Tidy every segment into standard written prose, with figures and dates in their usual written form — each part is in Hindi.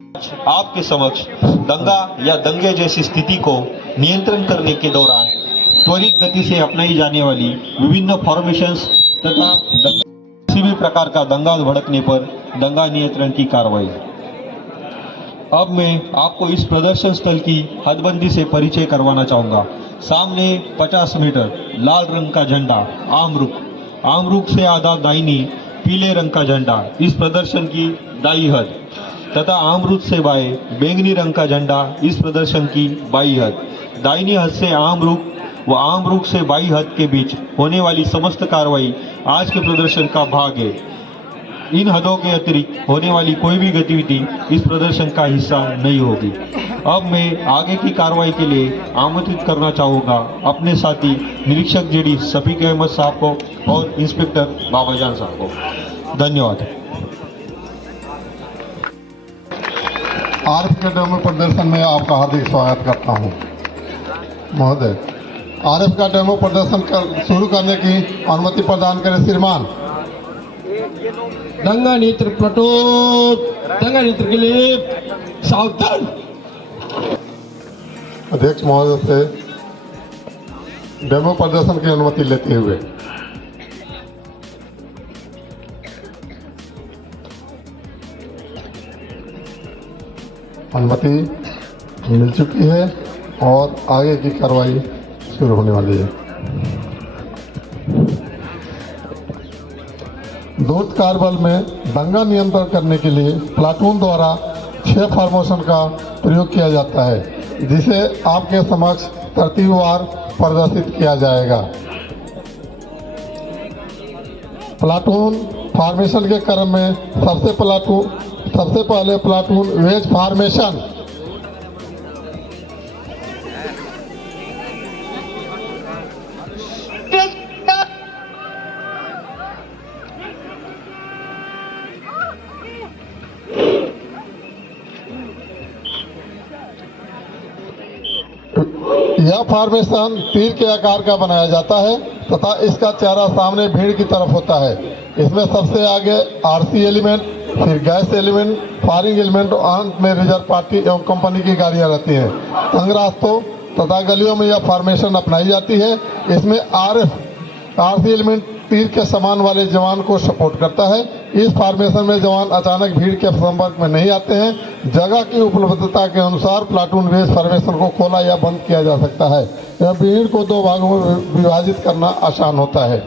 आपके समक्ष दंगा या दंगे जैसी स्थिति को नियंत्रण करने के दौरान त्वरित गति से अपनाई जाने वाली विभिन्न फॉर्मेशंस तथा किसी भी प्रकार का दंगा भड़कने पर दंगा नियंत्रण की कार्रवाई। अब मैं आपको इस प्रदर्शन स्थल की हदबंदी से परिचय करवाना चाहूँगा। सामने 50 मीटर लाल रंग का झंडा आम रुख से आधा दाहिनी पीले रंग का झंडा इस प्रदर्शन की दाई हद तथा आम रुख से बाएं बैंगनी रंग का झंडा इस प्रदर्शन की बाई हद। दाहिनी हद से आम रुख व आम रुख से बाई हद के बीच होने वाली समस्त कार्रवाई आज के प्रदर्शन का भाग है। इन हदों के अतिरिक्त होने वाली कोई भी गतिविधि इस प्रदर्शन का हिस्सा नहीं होगी। अब मैं आगे की कार्रवाई के लिए आमंत्रित करना चाहूँगा अपने साथी निरीक्षक जेडी शफीक अहमद साहब को और इंस्पेक्टर बाबाजान साहब को। धन्यवाद। आरएफ का डेमो प्रदर्शन में आपका हार्दिक स्वागत करता हूं। महोदय, आरएफ का डेमो प्रदर्शन शुरू करने की अनुमति प्रदान करें श्रीमान। दंगा नेत्र प्लाटून, दंगा नेत्र के लिए सावधान। अध्यक्ष महोदय से डेमो प्रदर्शन की अनुमति लेते हुए अनुमति मिल चुकी है और आगे की कार्रवाई शुरू होने वाली है। द्रुत कार्यबल में दंगा नियंत्रण करने के लिए प्लाटून द्वारा 6 फॉर्मेशन का प्रयोग किया जाता है, जिसे आपके समक्ष तरतीबवार प्रदर्शित किया जाएगा। प्लाटून फॉर्मेशन के क्रम में सबसे पहले प्लाटून वेज फॉर्मेशन। यह फॉर्मेशन तीर के आकार का बनाया जाता है तथा इसका चेहरा सामने भीड़ की तरफ होता है। इसमें सबसे आगे आरसी एलिमेंट, फिर गैस एलिमेंट, फायरिंग एलिमेंट और अंत में रिजर्व पार्टी एवं कंपनी की गाड़ियां रहती हैं। तंग रास्तों तथा गलियों में यह फॉर्मेशन अपनाई जाती है। इसमें आरसी एलिमेंट तीर के समान वाले जवान को सपोर्ट करता है। इस फॉर्मेशन में जवान अचानक भीड़ के संपर्क में नहीं आते हैं। जगह की उपलब्धता के अनुसार प्लाटून बेस फॉर्मेशन को खोला या बंद किया जा सकता है। यह भीड़ को 2 भागों में विभाजित करना आसान होता है।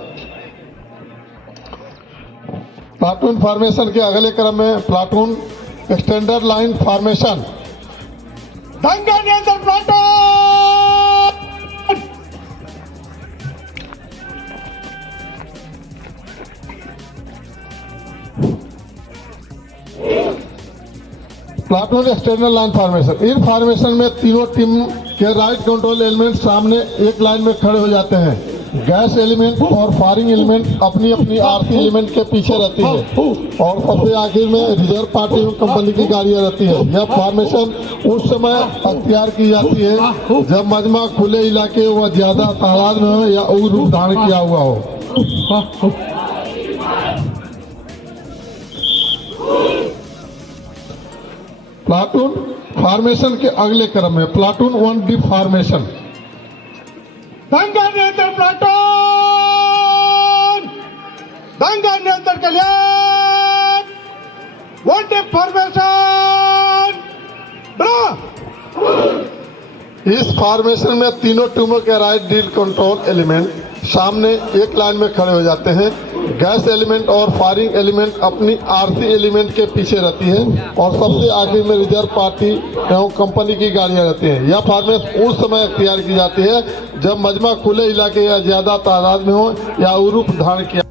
प्लाटून फॉर्मेशन के अगले क्रम में प्लाटून एक्सटेंडर लाइन फॉर्मेशन। दंगा नियंत्रण platoon. Platoon external line formation. In formation में तीनों टीम के राइट कंट्रोल एलिमेंट सामने एक लाइन में खड़े हो जाते हैं। गैस एलिमेंट और फायरिंग एलिमेंट अपनी अपनी आरसी एलिमेंट के पीछे रहती है और सबसे आखिर में रिजर्व पार्टी एवं कंपनी की गाड़ियां रहती है। यह फॉर्मेशन उस समय अख्तियार की जाती है जब मजमा खुले इलाके व ज्यादा तादाद में हो या उग्र रूप धारण किया हुआ हो। प्लाटून फॉर्मेशन के अगले क्रम में प्लाटून 1D फॉर्मेशन। दंगा नियंत्रण प्लाटून, दंगा नियंत्रण के लिए 1D फॉर्मेशन। इस फॉर्मेशन में तीनों टीमों के राइट डील कंट्रोल एलिमेंट सामने एक लाइन में खड़े हो जाते हैं। गैस एलिमेंट और फायरिंग एलिमेंट अपनी आरसी एलिमेंट के पीछे रहती है और सबसे आखिर में रिजर्व पार्टी एवं कंपनी की गाड़ियां रहती हैं। यह फॉर्मेशन उस समय अख्तियार की जाती है जब मजमा खुले इलाके या ज्यादा तादाद में हो या उरूप धारण किया।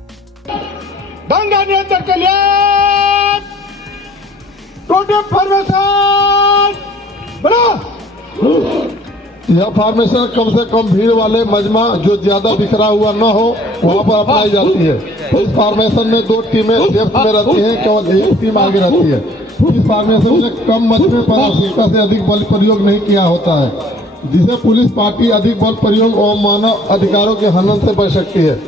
दंगा नियंत्रण के लिए 2D फॉर्मेशन। यह फॉर्मेशन कम से कम भीड़ वाले मजमा जो ज्यादा बिखरा हुआ न हो वहां पर अपनाई जाती है। इस फॉर्मेशन में 2 टीमें लेफ्ट में रहती हैं, केवल एक टीम आगे रहती है। इस फॉर्मेशन में कम मजमे पर आवश्यकता से अधिक बल प्रयोग नहीं किया होता है, जिसे पुलिस पार्टी अधिक बल प्रयोग और मानव अधिकारों के हनन से बच सकती है।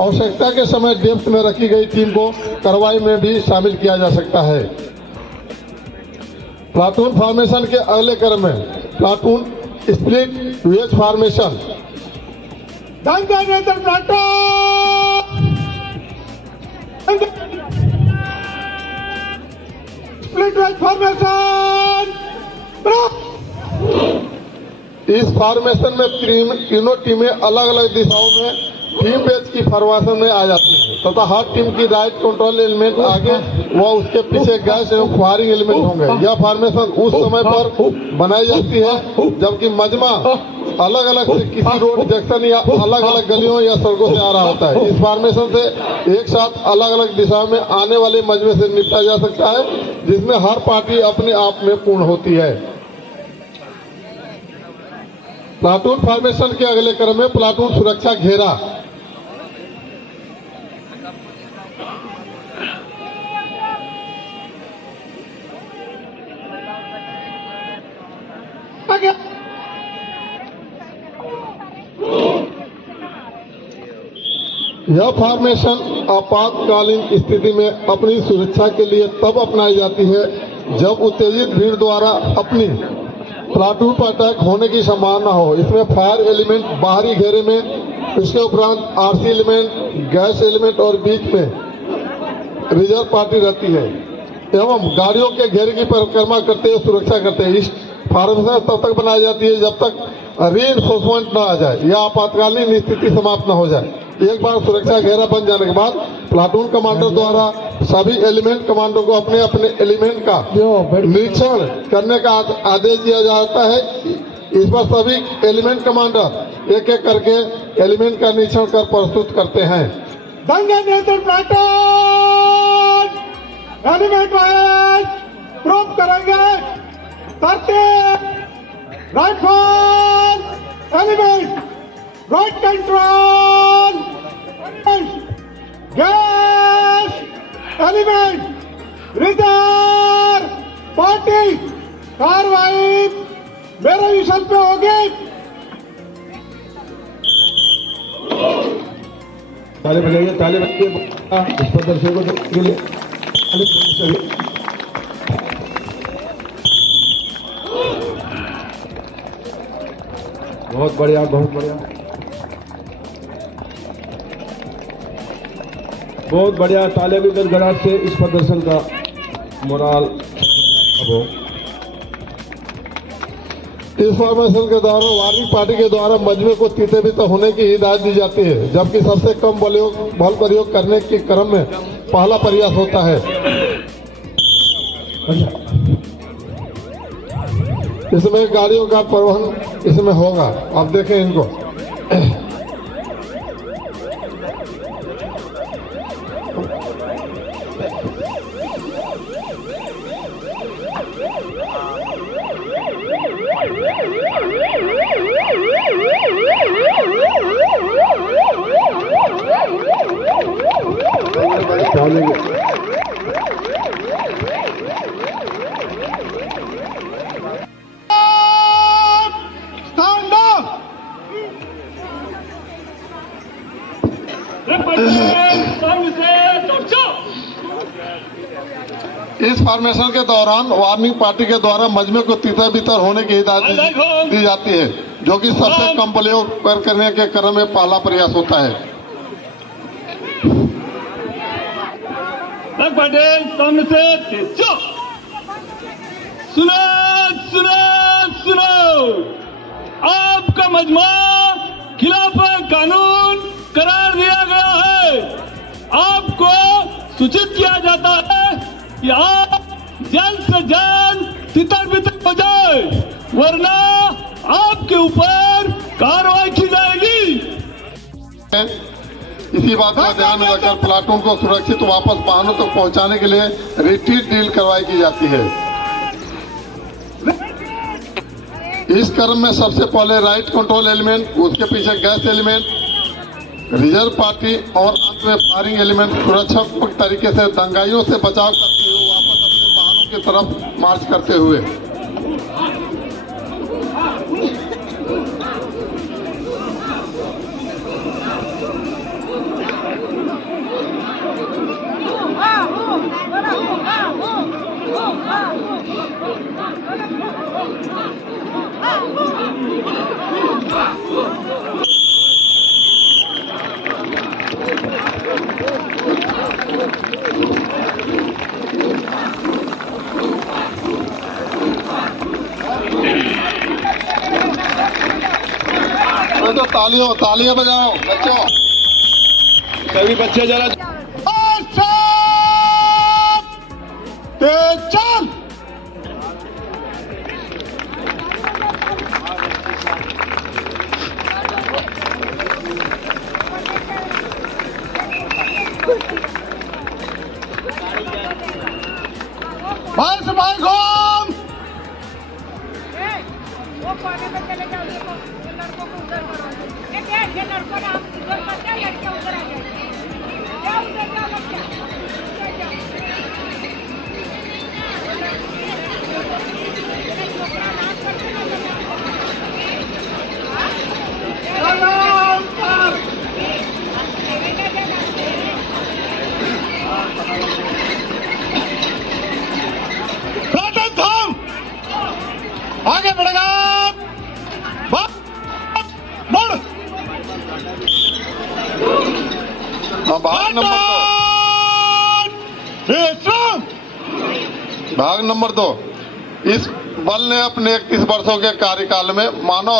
आवश्यकता के समय डेप्थ में रखी गई टीम को कार्रवाई में भी शामिल किया जा सकता है। प्लाटून फॉर्मेशन के अगले क्रम में प्लाटून स्प्लिट वेज फॉर्मेशन। दंगा नेत्र प्लाटून स्प्लिट वेज फॉर्मेशन। इस फॉर्मेशन में तीनों टीमें अलग अलग दिशाओं में टीम बेच की फॉर्मेशन में आ जाती है तथा हर टीम की राइट कंट्रोल एलिमेंट आगे व उसके पीछे गैस एवं फायरिंग एलिमेंट होंगे। यह फॉर्मेशन उस समय पर बनाई जाती है जबकि मजमा अलग अलग से किसी रोड जंक्शन या अलग अलग गलियों या सड़कों से आ रहा होता है। इस फॉर्मेशन से एक साथ अलग अलग दिशाओं में आने वाले मजमे से निपटा जा सकता है जिसमें हर पार्टी अपने आप में पूर्ण होती है। प्लाटून फॉर्मेशन के अगले क्रम में प्लाटून सुरक्षा घेरा। यह फॉर्मेशन आपातकालीन स्थिति में अपनी सुरक्षा के लिए तब अपनाई जाती है जब उत्तेजित भीड़ द्वारा अपनी प्लाटून पर अटैक होने की संभावना हो। इसमें फायर एलिमेंट बाहरी घेरे में, इसके उपरांत आरसी एलिमेंट, गैस एलिमेंट और बीच में रिजर्व पार्टी रहती है एवं गाड़ियों के घेरे की परिक्रमा करते हुए सुरक्षा करते हैं। इस फॉर्मेशन तब तक बनाई जाती है जब तक रीइंफोर्समेंट न आ जाए या आपातकालीन स्थिति समाप्त न हो जाए। एक बार सुरक्षा घेरा बन जाने के बाद प्लाटून कमांडर द्वारा सभी एलिमेंट कमांडर को अपने अपने एलिमेंट का निरीक्षण करने का आदेश दिया जाता है। इस पर सभी एलिमेंट कमांडर एक एक करके एलिमेंट का निरीक्षण कर प्रस्तुत करते हैं। दंगा नियंत्रण प्लाटून एलिमेंट वाइज प्रूफ करेंगे। तरतीब rifle element, right control gas element, reserve party कार्रवाई मेरे विषय पे होगी। ताली बजाइए, ताली बजाइए इस प्रदर्शन के लिए। बहुत बढ़िया, बहुत बढ़िया, बहुत बढ़िया। ताले भी गड़गड़ाहट से इस प्रदर्शन का मोराल अब हो। इस फॉर्मेशन के दौरान वार्निंग पार्टी के द्वारा मजमे को तीते बीते होने की हिदायत दी जाती है जबकि सबसे कम बल प्रयोग करने के क्रम में पहला प्रयास होता है। इसमें गाड़ियों का परिवहन इसमें होगा। आप देखें इनको। इस फॉर्मेशन के दौरान वार्निंग पार्टी के द्वारा मजमे को तीतर बीतर होने की हिदायत दी जाती है जो कि सबसे कम प्रयोग करने के क्रम में पहला प्रयास होता है। पटेल सामने से सुनो सुनो सुनो, आपका मजमा खिलाफ कानून करार दिया गया है। आपको सूचित किया जाता है कि आप जल्द से जल्द तितर बितर हो जाए वरना आपके ऊपर कार्रवाई की जाएगी। इसी बात का ध्यान में रखकर प्लाटून को सुरक्षित वापस वाहनों तक पहुंचाने के लिए रिट्रीट ड्रिल करवाई की जाती है। इस क्रम में सबसे पहले राइट कंट्रोल एलिमेंट, उसके पीछे गैस एलिमेंट, रिजर्व पार्टी और अंत में फायरिंग एलिमेंट सुरक्षात्मक तरीके से दंगाइयों से बचाव करते हुए वापस अपने वाहनों की तरफ मार्च करते हुए तो तालियां बजाओ बच्चों। सभी बच्चे जरा चल भाई से भाई घूम। वो कोने में चले जाओ, देखो ये लड़कों को उधर करो। ये लड़कों ने आप इधर करते हैं, लड़कियां उधर आ जाएंगी। जाओ उधर जाओ बच्चा, उधर जाओ। ये छोकरा नाच करते हैं ना। आगे बढ़ेगा मुड़। भाग नंबर 2। इस बल ने अपने 31 वर्षों के कार्यकाल में मानव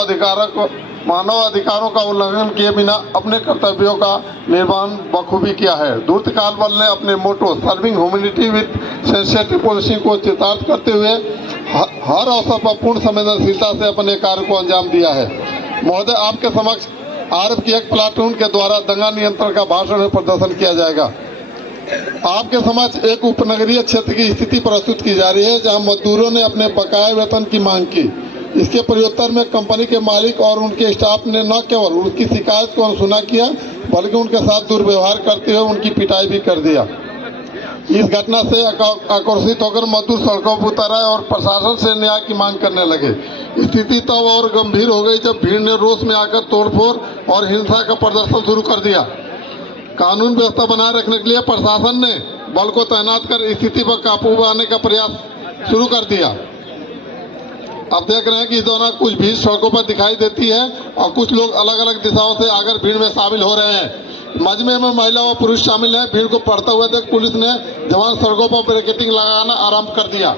अधिकारों का उल्लंघन किए बिना अपने कर्तव्यों का निर्वहन बखूबी किया है। दूरकाल बल ने अपने motto serving humanity with sensitive policing को चितार्थ करते हुए हर अवसर पर पूर्ण संवेदनशीलता से अपने कार्य को अंजाम दिया है। महोदय, आपके समक्ष आरएफ की एक प्लाटून के द्वारा दंगा नियंत्रण का भाषण में प्रदर्शन किया जाएगा। आपके समक्ष एक उपनगरीय क्षेत्र की स्थिति प्रस्तुत की जा रही है, जहां मजदूरों ने अपने बकाया वेतन की मांग की। इसके प्रत्युत्तर में कंपनी के मालिक और उनके स्टाफ ने न केवल उनकी शिकायत को अनसुना किया, बल्कि उनके साथ दुर्व्यवहार करते हुए उनकी पिटाई भी कर दिया। इस घटना से आक्रोशित होकर मजदूर सड़कों पर उतर आए और प्रशासन से न्याय की मांग करने लगे। स्थिति तब और गंभीर हो गई जब भीड़ ने रोष में आकर तोड़फोड़ और हिंसा का प्रदर्शन शुरू कर दिया। कानून व्यवस्था बनाए रखने के लिए प्रशासन ने बल को तैनात कर स्थिति पर काबू पाने का प्रयास शुरू कर दिया। आप देख रहे हैं कि इस दौरान कुछ भीड़ सड़कों पर दिखाई देती है और कुछ लोग अलग अलग दिशाओं से आकर भीड़ में शामिल हो रहे हैं। मजमे में महिला व पुरुष शामिल हैं। भीड़ को पड़ता हुआ देख पुलिस ने जवान सड़कों पर बैरिकेडिंग लगाना आरंभ कर दिया।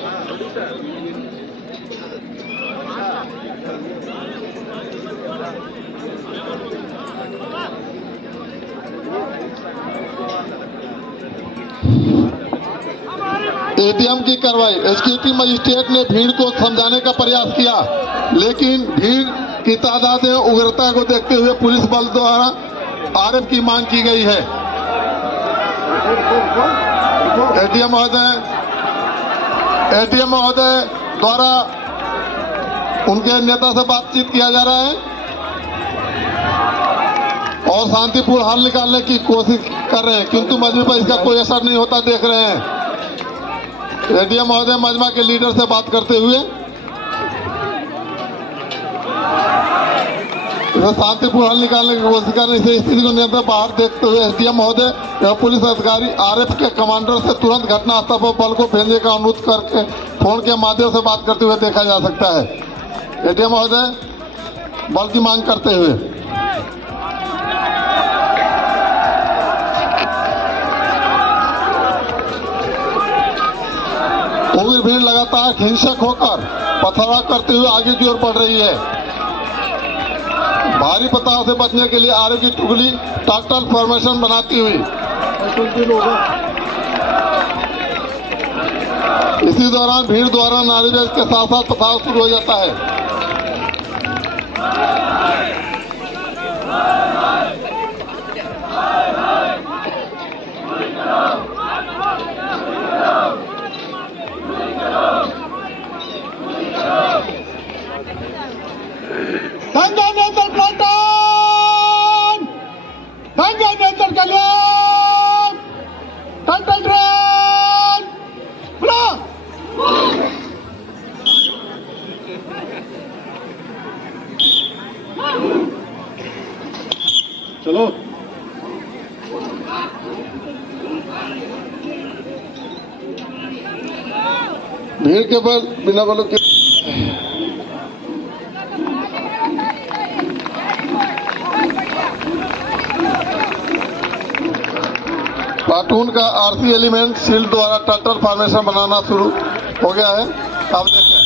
एटीएम की कार्रवाई। एसक्यूटिव मजिस्ट्रेट ने भीड़ को समझाने का प्रयास किया, लेकिन भीड़ की तादाद में उग्रता को देखते हुए पुलिस बल द्वारा आरएफ की मांग की गई है। एटीएम महोदय द्वारा उनके नेता से बातचीत किया जा रहा है और शांतिपूर्ण हल निकालने की कोशिश कर रहे हैं, किंतु मजमे पर इसका कोई असर नहीं होता देख रहे हैं। एडीएम महोदय मजमा के लीडर से बात करते हुए शांतिपूर्ण हल निकालने की कोशिश करने से स्थिति को नियंत्रण बाहर देखते हुए एसडीएम महोदय एवं पुलिस अधिकारी आरएफ के कमांडर से तुरंत घटनास्थल पर बल को भेजने का अनुरोध करके फोन के माध्यम से बात करते हुए देखा जा सकता है। एडीएम महोदय बल की मांग करते हुए पूरी भीड़ लगातार हिंसक होकर पथराव करते हुए आगे की ओर बढ़ रही है। भारी पथराव से बचने के लिए आरएफ की टुकड़ी टॉटल फॉर्मेशन बनाती हुई इसी दौरान भीड़ द्वारा नारेबाजी के साथ साथ पथराव शुरू हो जाता है। दंगा नियंत्रण प्लाटून, दंगा नियंत्रण के लिए कंट्रोल ट्रेन बुला। चलो भीड़ के बल बिना बलों के प्लाटून का आरसी एलिमेंट शील्ड द्वारा टर्टल फॉर्मेशन बनाना शुरू हो गया है। अब देखें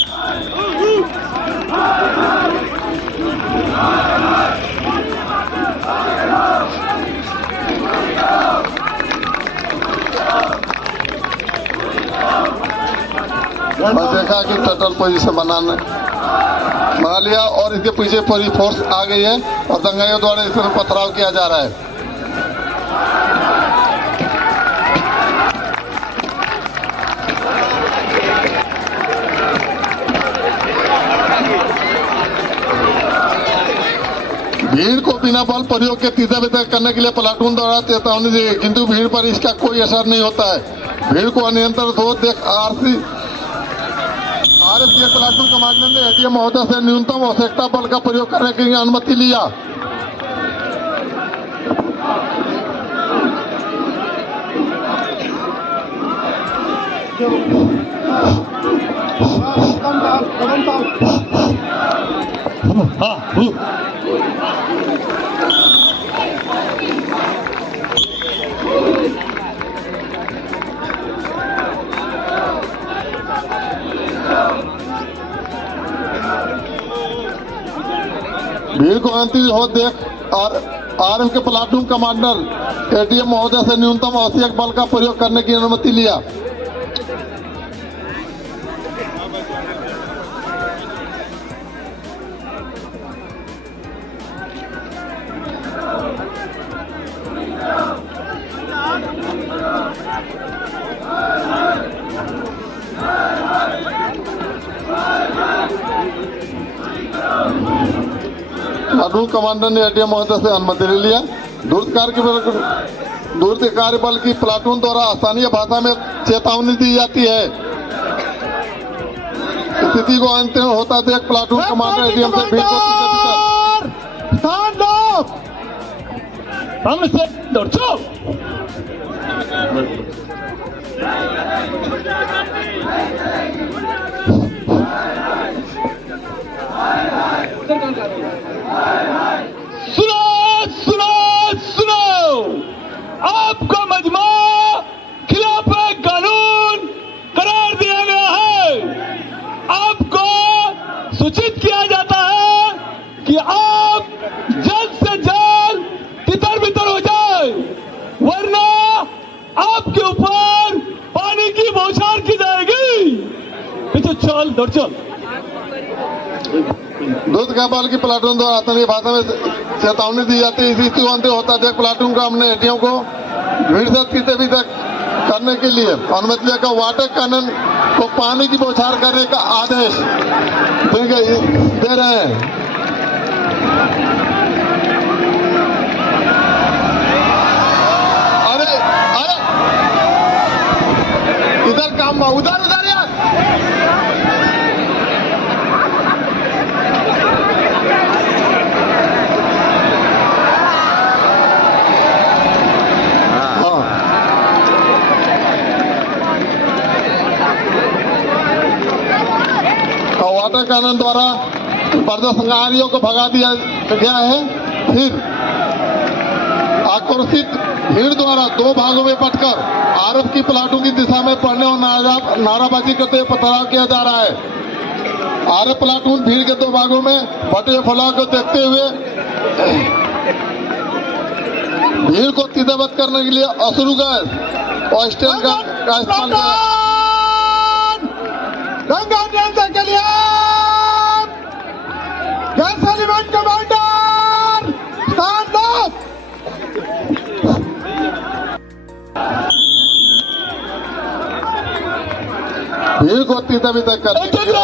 बस देखा कि टर्टल पोजीशन बना लिया और इसके पीछे पूरी फोर्स आ गई है और दंगाइयों द्वारा इस तरह पथराव किया जा रहा है। भीड़ को बिना बल प्रयोग के तीसरा वितरण करने के लिए प्लाटून द्वारा चेतावनी दी गई, किंतु भीड़ पर इसका कोई असर नहीं होता है। भीड़ को अनियंत्रित हो देख आरएफ के प्लाटून कमांडर ने एडीएम महोदय से न्यूनतम आवश्यकता बल का प्रयोग करने की अनुमति लिया। भीड़ को अंतिम हो देख और आरएफ के प्लाटून कमांडर एडीएम महोदय से न्यूनतम आवश्यक बल का प्रयोग करने की अनुमति लिया। प्लाटून कमांडर ने एडीएम महोदय से अनुमति ले लिया। दूर कार्य बल की प्लाटून द्वारा स्थानीय भाषा में चेतावनी दी जाती है। स्थिति को अंतिम होता देख प्लाटून कमांडर एडीएम से भीड़ को सुनो आपका मजमा खिलाफ कानून करार दिया गया है। आपको सूचित किया जाता है कि आप जल्द से जल्द तितर बितर हो जाए, वरना आपके ऊपर पानी की बौछार की जाएगी। पीछे चल, दौड़ चल। दूध का बल की प्लाटून द्वारा स्थानीय भाषा में चेतावनी दी जाती है। इसी स्थिति को अंतिम होता देख प्लाटून का हमने एटीएम को भीड़ से पीछे भी तक करने के लिए अनुमति लेकर वाटर कैनन को पानी की बौछार करने का आदेश दे रहे हैं। अरे अरे इधर काम उधर उधर यार। वाटर कैनन द्वारा प्रदर्शनकारियों को भगा दिया गया है। फिर आक्रोशित भीड़ द्वारा दो भागों में बंटकर आरएफ की प्लाटून की दिशा में पड़ने और नाराबाजी करते हुए पथराव किया जा रहा है। आरएफ प्लाटून भीड़ के दो भागों में बटे हुए फैलाव को देखते हुए भीड़ को तीव्रवत करने के लिए अश्रु गैस और स्टेन का इस्तेमाल किया। दंगा नियंत्रण के लिए gas element commander stand up. भीड़ को तीव्रवत करने के लिए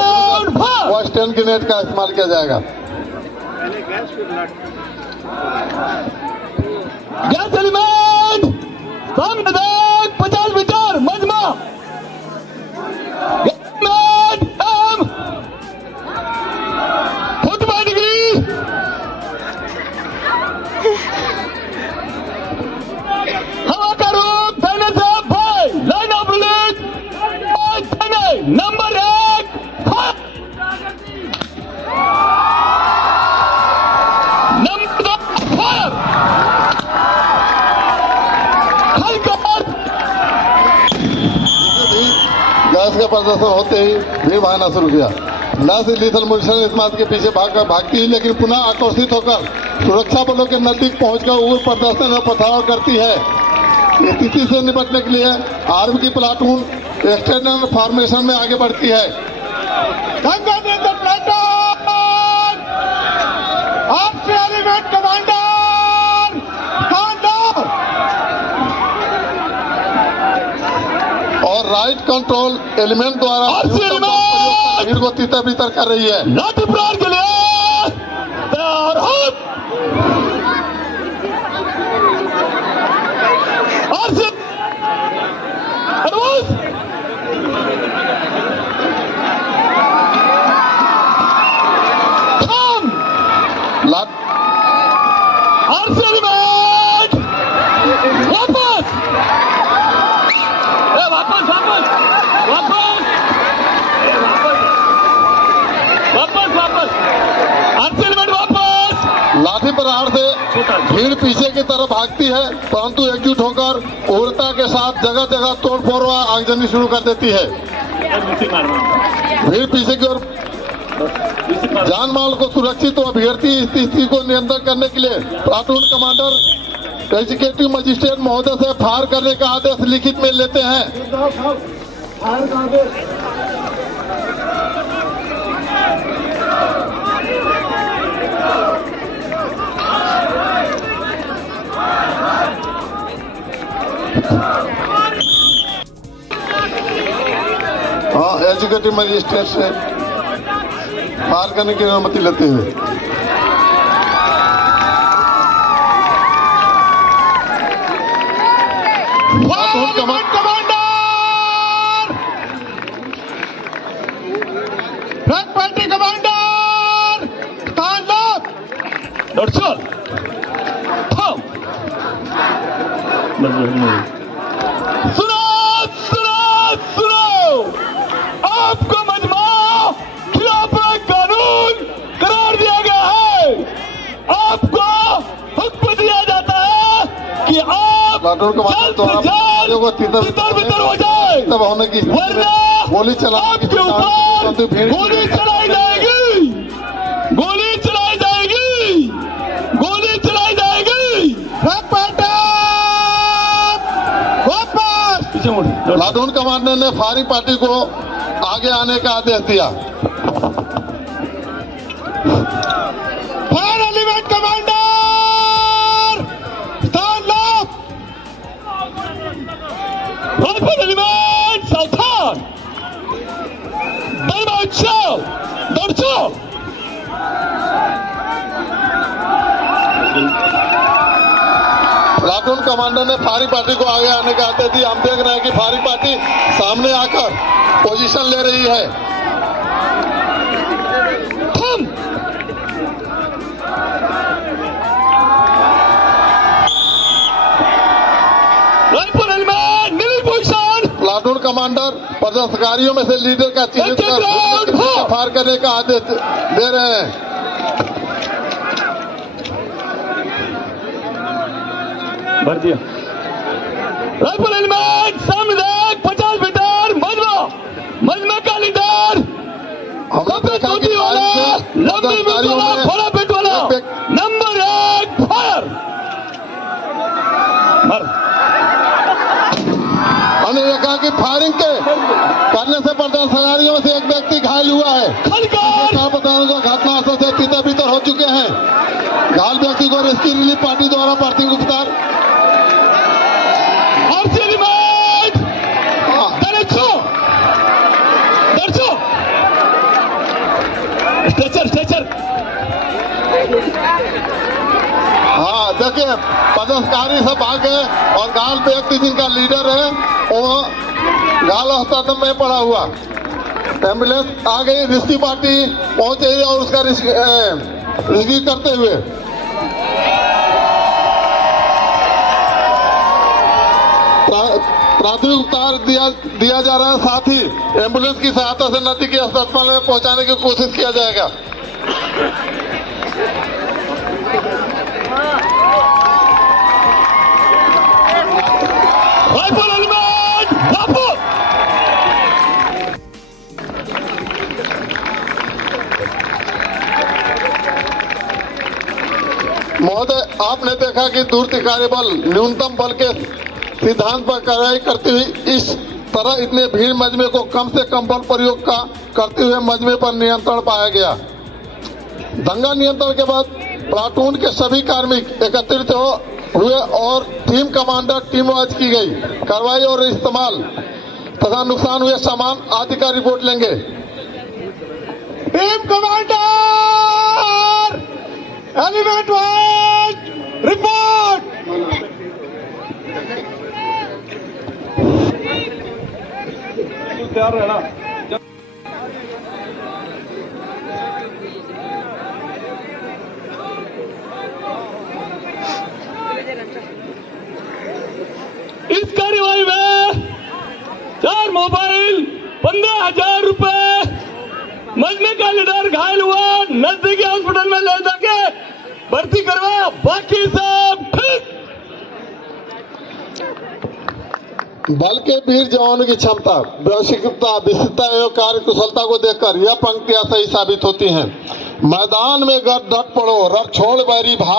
और स्टेन ग्रेनेड का इस्तेमाल किया जाएगा। गैस एलिमेंट सामने देख 50 मीटर मजमा हवा का रुख देने से भाई line of release number 1 number 2 fire. प्रदर्शन होते ही भीड़ भागना शुरू किया। लैस लीथल मुनिशन इस बात के पीछे भागती है, लेकिन पुनः आकर्षित होकर सुरक्षा बलों के नजदीक पहुंचकर उग्र प्रदर्शन और पथराव करती है। स्थिति से निपटने के लिए आर्मी की प्लाटून एक्सटेंडेड फॉर्मेशन में आगे बढ़ती है। और राइट कंट्रोल एलिमेंट द्वारा भीड़ को तितर बितर कर रही है। लाठी प्रहार के लिए तैयार हो। लाठी प्रहार से भीड़ पीछे की तरफ भागती है, परंतु एकजुट होकर उग्रता के साथ जगह जगह तोड़फोड़ व आगजनी शुरू कर देती है। भीड़ पीछे की ओर जान माल को सुरक्षित व भिड़ती स्थिति को नियंत्रण करने के लिए प्लाटून कमांडर एग्जीक्यूटिव मजिस्ट्रेट महोदय से फायर करने का आदेश लिखित में लेते हैं। हाँ, एग्जीक्यूटिव मजिस्ट्रेट से फायर करने की अनुमति लेते हुए commander front party commander stand up. दर्शन थम। सुनो सुनो सुनो, आपको मजमा खिलाफ कानून करार दिया गया है। आपको हुक्म दिया जाता है कि आप जल्द को तितर हो जाए, तब होने की वरना गोली चला आपके ऊपर गोली चलाई जाएगी, गोली चलाई जाएगी, गोली चलाई जाएगी। वापस प्लाटून कमांडर ने फायरिंग पार्टी को आगे आने का आदेश दिया। Fire element commander stand up. Rifle element सावधान, दरवाजा दर्शो। प्लाटून कमांडर ने फायरिंग पार्टी को आगे आने का आदेश दिया। हम देख रहे हैं कि फायरिंग पार्टी सामने आकर पोजीशन ले रही है। थम। राइफल एलिमेंट मिली पोजीशन। प्लाटून कमांडर प्रदर्शनकारियों में से लीडर का चिन्हित कर फायर करने का आदेश दे रहे हैं। भर दिया। राइफल एलिमेंट सामने देख, 50 मीटर मजमा का लीडर, लंबी वाला, लंबी बीट वाला, थोड़ा बीट वाला, नंबर 1 फायर। हमने ये कहा कि फायरिंग के करने से प्रदर्शनकारियों में से एक व्यक्ति घायल हुआ है। घटनास्थल से तितर बितर हो चुके हैं। घायल व्यक्ति को रेस्क्यू रिलीफ पार्टी द्वारा प्राथमिक उपचार स्ट्रेचर। हाँ, देखिए प्रदर्शनकारी सब आ गए और घायल व्यक्ति जिनका लीडर है वो घायल अस्पताल में पड़ा हुआ। एम्बुलेंस आ गई, रेस्क्यू पार्टी पहुंच गई और उसका रेस्क्यू करते हुए प्राथमिक उपचार दिया जा रहा है। साथ ही एम्बुलेंस की सहायता से नदी के अस्पताल में पहुंचाने की कोशिश किया जाएगा। महोदय, आपने देखा कि दूरस्थ कार्यबल न्यूनतम बल के सिद्धांत पर कार्रवाई करती हुई इस तरह इतने भीड़ मजमे को कम से कम बल प्रयोग का करते हुए मजमे पर नियंत्रण पाया गया। दंगा नियंत्रण के बाद प्लाटून के सभी कार्मिक एकत्रित हुए और टीम कमांडर टीम वाइज की गई कार्रवाई और इस्तेमाल तथा नुकसान हुए सामान आदि का रिपोर्ट लेंगे। Team commander element wise report. तैयार रहना। इस कार्यवाही में 4 मोबाइल, 15,000 रुपए, मजमे का लीडर घायल हुआ, नजदीकी हॉस्पिटल में ले जाके भर्ती करवाया, बाकी सब ठीक। बल के वीर जवानों की क्षमता, व्यवसायिकता, विशिष्टता एवं कार्य कुशलता को देखकर यह पंक्तियां सही साबित होती हैं। मैदान में गर डट पड़ो, रर छोड़ बैरी भाग।